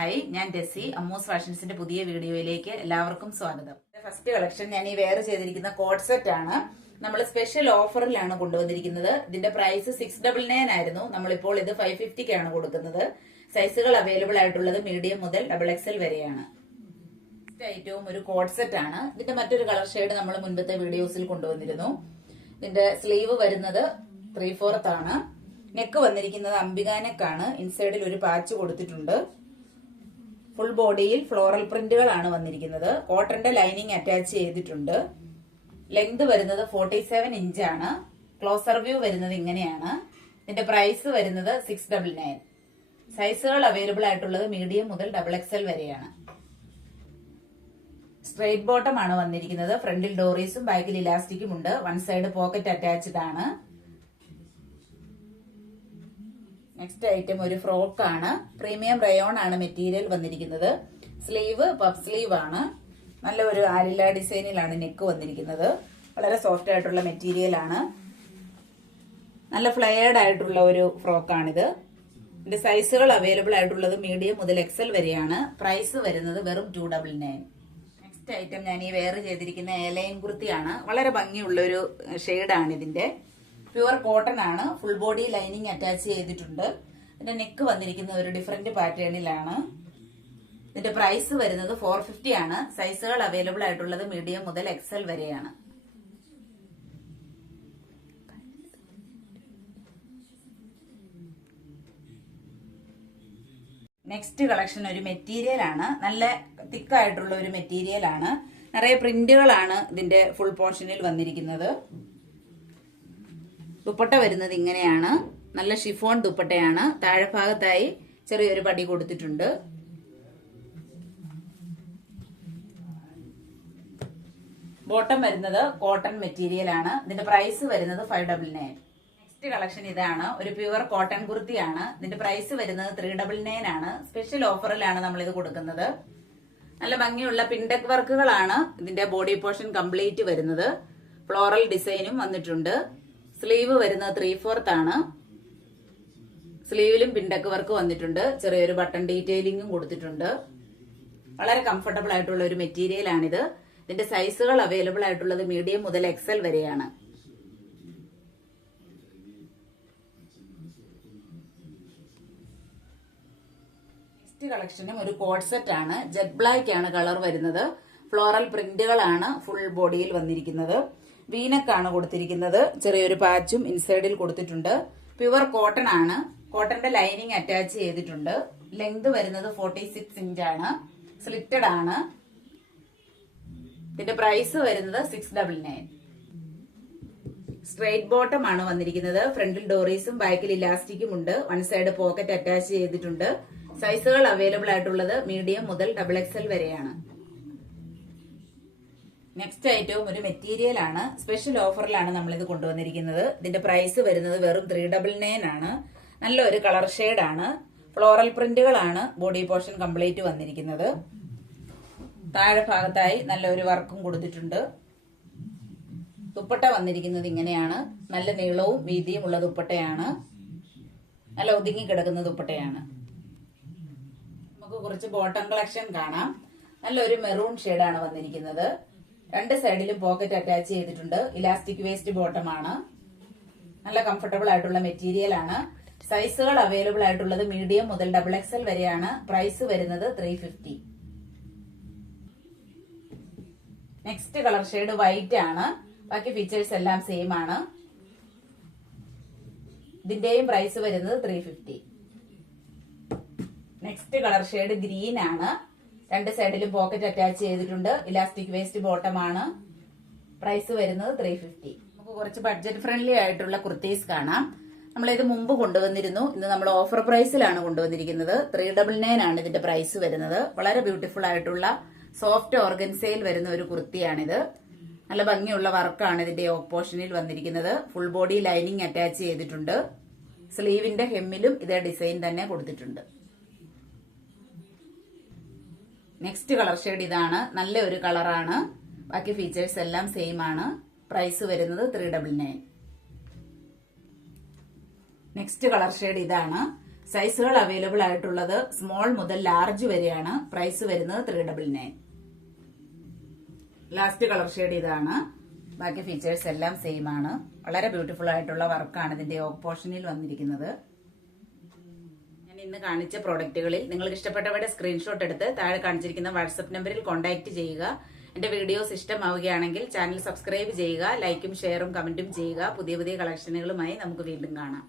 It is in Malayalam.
ഹായ്, ഞാൻ ഡെസി. അമ്മൂസ് ഫാഷൻസിന്റെ പുതിയ വീഡിയോയിലേക്ക് എല്ലാവർക്കും സ്വാഗതം. ഫസ്റ്റ് കളക്ഷൻ ഞാൻ ഈ വെയർ ചെയ്തിരിക്കുന്ന കോഡ് സെറ്റ് ആണ്. നമ്മൾ സ്പെഷ്യൽ ഓഫറിലാണ് കൊണ്ടുവന്നിരിക്കുന്നത്. ഇതിന്റെ പ്രൈസ് 699 ആയിരുന്നു. നമ്മളിപ്പോൾ ഇത് 550ക്കാണ് കൊടുക്കുന്നത്. സൈസുകൾ അവൈലബിൾ ആയിട്ടുള്ളത് മീഡിയം മുതൽ XXL വരെയാണ്. ഐറ്റവും ഒരു കോഡ് സെറ്റ് ആണ്. ഇതിന്റെ മറ്റൊരു കളർ ഷെയ്ഡ് നമ്മൾ മുൻപത്തെ വീഡിയോസിൽ കൊണ്ടുവന്നിരുന്നു. ഇതിന്റെ സ്ലീവ് വരുന്നത് 3/4 ആണ്. നെക്ക് വന്നിരിക്കുന്നത് അംബിക നെക്കാണ്. ഇൻസൈഡിൽ ഒരു പാച്ച് കൊടുത്തിട്ടുണ്ട്. ഫുൾ ബോഡിയിൽ ഫ്ലോറൽ പ്രിന്റുകളാണ് വന്നിരിക്കുന്നത്. കോട്ടന്റെ ലൈനിങ് അറ്റാച്ച് ചെയ്തിട്ടുണ്ട്. ലെങ്ത് വരുന്നത് 47 ഇഞ്ചാണ്. ക്ലോസർ വ്യൂ വരുന്നത് ഇങ്ങനെയാണ്. ഇതിന്റെ പ്രൈസ് വരുന്നത് 699. സൈസുകൾ അവൈലബിൾ ആയിട്ടുള്ളത് മീഡിയം മുതൽ XXL വരെയാണ്. സ്ട്രെയിറ്റ് ബോട്ടം ആണ് വന്നിരിക്കുന്നത്. ഫ്രണ്ടിൽ ഡോറീസും ബാക്കിൽ ഇലാസ്റ്റിക്കും ഉണ്ട്. വൺ സൈഡ് പോക്കറ്റ് അറ്റാച്ച്ഡ് ആണ്. നെക്സ്റ്റ് ഐറ്റം ഒരു ഫ്രോക്ക് ആണ്. പ്രീമിയം റയോൺ ആണ് മെറ്റീരിയൽ വന്നിരിക്കുന്നത്. സ്ലീവ് പഫ് സ്ലീവ് ആണ്. നല്ല ഒരു ആലില ഡിസൈനിലാണ് നെക്ക് വന്നിരിക്കുന്നത്. വളരെ സോഫ്റ്റ് ആയിട്ടുള്ള മെറ്റീരിയൽ ആണ്. നല്ല ഫ്ലെയർഡ് ആയിട്ടുള്ള ഒരു ഫ്രോക്കാണിത്. ഇതിന്റെ സൈസുകൾ അവൈലബിൾ ആയിട്ടുള്ളത് മീഡിയം മുതൽ XL വരെയാണ്. പ്രൈസ് വരുന്നത് വെറും 299. നെക്സ്റ്റ് ഐറ്റം ഞാൻ ഈ വെയർ ചെയ്തിരിക്കുന്ന എലൈൻ കുർത്തിയാണ്. വളരെ ഭംഗിയുള്ള ഒരു ഷെയ്ഡാണ് ഇതിന്റെ. പ്യുവർ കോട്ടൺ ആണ്. ഫുൾ ബോഡി ലൈനിങ് അറ്റാച്ച് ചെയ്തിട്ടുണ്ട്. ഇതിന്റെ നെക്ക് വന്നിരിക്കുന്ന ഒരു ഡിഫറെന്റ് പാറ്റേണിലാണ്. ഇതിന്റെ പ്രൈസ് വരുന്നത് 450 ആണ്. സൈസുകൾ അവൈലബിൾ ആയിട്ടുള്ളത് മീഡിയം മുതൽ XL വരെയാണ്. നെക്സ്റ്റ് കളക്ഷൻ ഒരു മെറ്റീരിയൽ ആണ്. നല്ല തിക്കായിട്ടുള്ള ഒരു മെറ്റീരിയൽ ആണ്. നിറയെ പ്രിന്റുകളാണ് ഇതിന്റെ ഫുൾ പോർഷനിൽ വന്നിരിക്കുന്നത്. ദുപ്പട്ട വരുന്നത് ഇങ്ങനെയാണ്. നല്ല ഷിഫോൺ ദുപ്പട്ടയാണ്. താഴെ ഭാഗത്തായി ചെറിയൊരു പടി കൊടുത്തിട്ടുണ്ട്. ബോട്ടം വരുന്നത് കോട്ടൺ മെറ്റീരിയൽ ആണ്. ഇതിന്റെ പ്രൈസ് വരുന്നത് 599. നെക്സ്റ്റ് കളക്ഷൻ ഇതാണ്. ഒരു പ്യുവർ കോട്ടൺ കുർത്തിയാണ്. ഇതിന്റെ പ്രൈസ് വരുന്നത് 399 ആണ്. സ്പെഷ്യൽ ഓഫറിലാണ് നമ്മൾ ഇത് കൊടുക്കുന്നത്. നല്ല ഭംഗിയുള്ള പിൻടെക് വർക്കുകളാണ് ഇതിന്റെ ബോഡി പോർഷൻ കംപ്ലീറ്റ് വരുന്നത്. ഫ്ലോറൽ ഡിസൈനും വന്നിട്ടുണ്ട്. സ്ലീവ് വരുന്നത് 3/4 ആണ്. സ്ലീവിലും പിൻടെക് വർക്ക് വന്നിട്ടുണ്ട്. ചെറിയൊരു ബട്ടൺ ഡീറ്റെയിലിംഗും കൊടുത്തിട്ടുണ്ട്. വളരെ കംഫർട്ടബിൾ ആയിട്ടുള്ള ഒരു മെറ്റീരിയൽ ആണിത്. ഇതിന്റെ സൈസുകൾ അവൈലബിൾ ആയിട്ടുള്ളത് മീഡിയം മുതൽ XL വരെയാണ്. നെക്സ്റ്റ് കളക്ഷനും ഒരു കോഡ് സെറ്റ് ആണ്. ജെറ്റ് ബ്ലാക്ക് ആണ് കളർ വരുന്നത്. ഫ്ലോറൽ പ്രിന്റുകളാണ് ഫുൾ ബോഡിയിൽ വന്നിരിക്കുന്നത്. വീനക്കാണ് കൊടുത്തിരിക്കുന്നത്. ചെറിയൊരു പാച്ചും ഇൻസൈഡിൽ കൊടുത്തിട്ടുണ്ട്. പ്യുവർ കോട്ടൺ ആണ്. കോട്ടന്റെ ലൈനിങ് അറ്റാച്ച് ചെയ്തിട്ടുണ്ട്. ലെങ്ത് വരുന്നത് 46 ഇഞ്ചാണ്. സ്ലിറ്റഡ് ആണ്. ഇതിന്റെ പ്രൈസ് വരുന്നത് 699. സ്ട്രെയിറ്റ് ബോട്ടം ആണ് വന്നിരിക്കുന്നത്. ഫ്രണ്ടിൽ ഡോറീസും ബാക്കിൽ ഇലാസ്റ്റിക്കും ഉണ്ട്. വൺ സൈഡ് പോക്കറ്റ് അറ്റാച്ച് ചെയ്തിട്ടുണ്ട്. സൈസുകൾ അവൈലബിൾ ആയിട്ടുള്ളത് മീഡിയം മുതൽ XXL വരെയാണ്. നെക്സ്റ്റ് ഐറ്റവും ഒരു മെറ്റീരിയൽ ആണ്. സ്പെഷ്യൽ ഓഫറിലാണ് നമ്മൾ ഇത് കൊണ്ടുവന്നിരിക്കുന്നത്. ഇതിന്റെ പ്രൈസ് വരുന്നത് വെറും 399 ആണ്. നല്ലൊരു കളർ ഷെയ്ഡ് ആണ്. ഫ്ലോറൽ പ്രിന്റുകളാണ് ബോഡി പോർഷൻ കംപ്ലീറ്റ് വന്നിരിക്കുന്നത്. താഴെ ഭാഗത്തായി നല്ലൊരു വർക്കും കൊടുത്തിട്ടുണ്ട്. ദുപ്പട്ട വന്നിരിക്കുന്നത് ഇങ്ങനെയാണ്. നല്ല നീളവും വീതിയും ഉള്ള ദുപ്പട്ടയാണ്. നല്ല ഒതുങ്ങി കിടക്കുന്ന ദുപ്പട്ടയാണ്. നമുക്ക് കുറച്ച് ബോട്ടം കളക്ഷൻ കാണാം. നല്ലൊരു മെറൂൺ ഷെയ്ഡാണ് വന്നിരിക്കുന്നത്. രണ്ട് സൈഡിലും പോക്കറ്റ് അറ്റാച്ച് ചെയ്തിട്ടുണ്ട്. ഇലാസ്റ്റിക് വേസ്റ്റ് ബോട്ടം ആണ്. നല്ല കംഫർട്ടബിൾ ആയിട്ടുള്ള മെറ്റീരിയൽ ആണ്. സൈസുകൾ അവൈലബിൾ ആയിട്ടുള്ളത് മീഡിയം മുതൽ XXL വരെയാണ്. പ്രൈസ് വരുന്നത് 350. നെക്സ്റ്റ് കളർ ഷെയ്ഡ് വൈറ്റ് ആണ്. ബാക്കി ഫീച്ചേഴ്സ് എല്ലാം സെയിം ആണ്. ഇതിന്റെയും പ്രൈസ് വരുന്നത് 350. നെക്സ്റ്റ് കളർ ഷെയ്ഡ് ഗ്രീൻ ആണ്. രണ്ട് സൈഡിലും പോക്കറ്റ് അറ്റാച്ച് ചെയ്തിട്ടുണ്ട്. ഇലാസ്റ്റിക് വേസ്റ്റ് ബോട്ടം ആണ്. പ്രൈസ് വരുന്നത് 350. നമുക്ക് കുറച്ച് ബഡ്ജറ്റ് ഫ്രണ്ട്ലി ആയിട്ടുള്ള കുർത്തീസ് കാണാം. നമ്മൾ ഇത് മുമ്പ് കൊണ്ടുവന്നിരുന്നു. ഇന്ന് നമ്മൾ ഓഫർ പ്രൈസിലാണ് കൊണ്ടുവന്നിരിക്കുന്നത്. 399 ആണ് ഇതിന്റെ പ്രൈസ് വരുന്നത്. വളരെ ബ്യൂട്ടിഫുൾ ആയിട്ടുള്ള സോഫ്റ്റ് ഓർഗൻസയിൽ വരുന്ന ഒരു കുർത്തിയാണിത്. നല്ല ഭംഗിയുള്ള വർക്കാണ് ഇതിന്റെ യോക്ക് പോർഷനിൽ വന്നിരിക്കുന്നത്. ഫുൾ ബോഡി ലൈനിങ് അറ്റാച്ച് ചെയ്തിട്ടുണ്ട്. സ്ലീവിന്റെ ഹെമ്മിലും ഇതേ ഡിസൈൻ തന്നെ കൊടുത്തിട്ടുണ്ട്. നെക്സ്റ്റ് കളർ ഷെയ്ഡ് ഇതാണ്. നല്ല ഒരു കളറാണ്. ബാക്കി ഫീച്ചേഴ്സ് എല്ലാം സെയിം ആണ്. പ്രൈസ് വരുന്നത് 399. നെക്സ്റ്റ് കളർ ഷെയ്ഡ് ഇതാണ്. സൈസുകൾ അവൈലബിൾ ആയിട്ടുള്ളത് സ്മോൾ മുതൽ ലാർജ് വരെയാണ്. പ്രൈസ് വരുന്നത് 399. ലാസ്റ്റ് കളർ ഷെയ്ഡ് ഇതാണ്. ബാക്കി ഫീച്ചേഴ്സ് എല്ലാം സെയിം ആണ്. വളരെ ബ്യൂട്ടിഫുൾ ആയിട്ടുള്ള വർക്കാണ് ഇതിന്റെ യോക്ക് പോർഷനിൽ വന്നിരിക്കുന്നത്. ഞാൻ ഇന്ന് കാണിച്ച പ്രോഡക്റ്റുകളിൽ നിങ്ങൾക്ക് ഇഷ്ടപ്പെട്ടവരുടെ സ്ക്രീൻഷോട്ട് എടുത്ത് താഴെ കാണിച്ചിരിക്കുന്ന വാട്സ്ആപ്പ് നമ്പറിൽ കോൺടാക്ട് ചെയ്യുക. എന്റെ വീഡിയോസ് ഇഷ്ടമാവുകയാണെങ്കിൽ ചാനൽ സബ്സ്ക്രൈബ് ചെയ്യുക. ലൈക്കും ഷെയറും കമന്റും ചെയ്യുക. പുതിയ പുതിയ കളക്ഷനുകളുമായി നമുക്ക് വീണ്ടും കാണാം.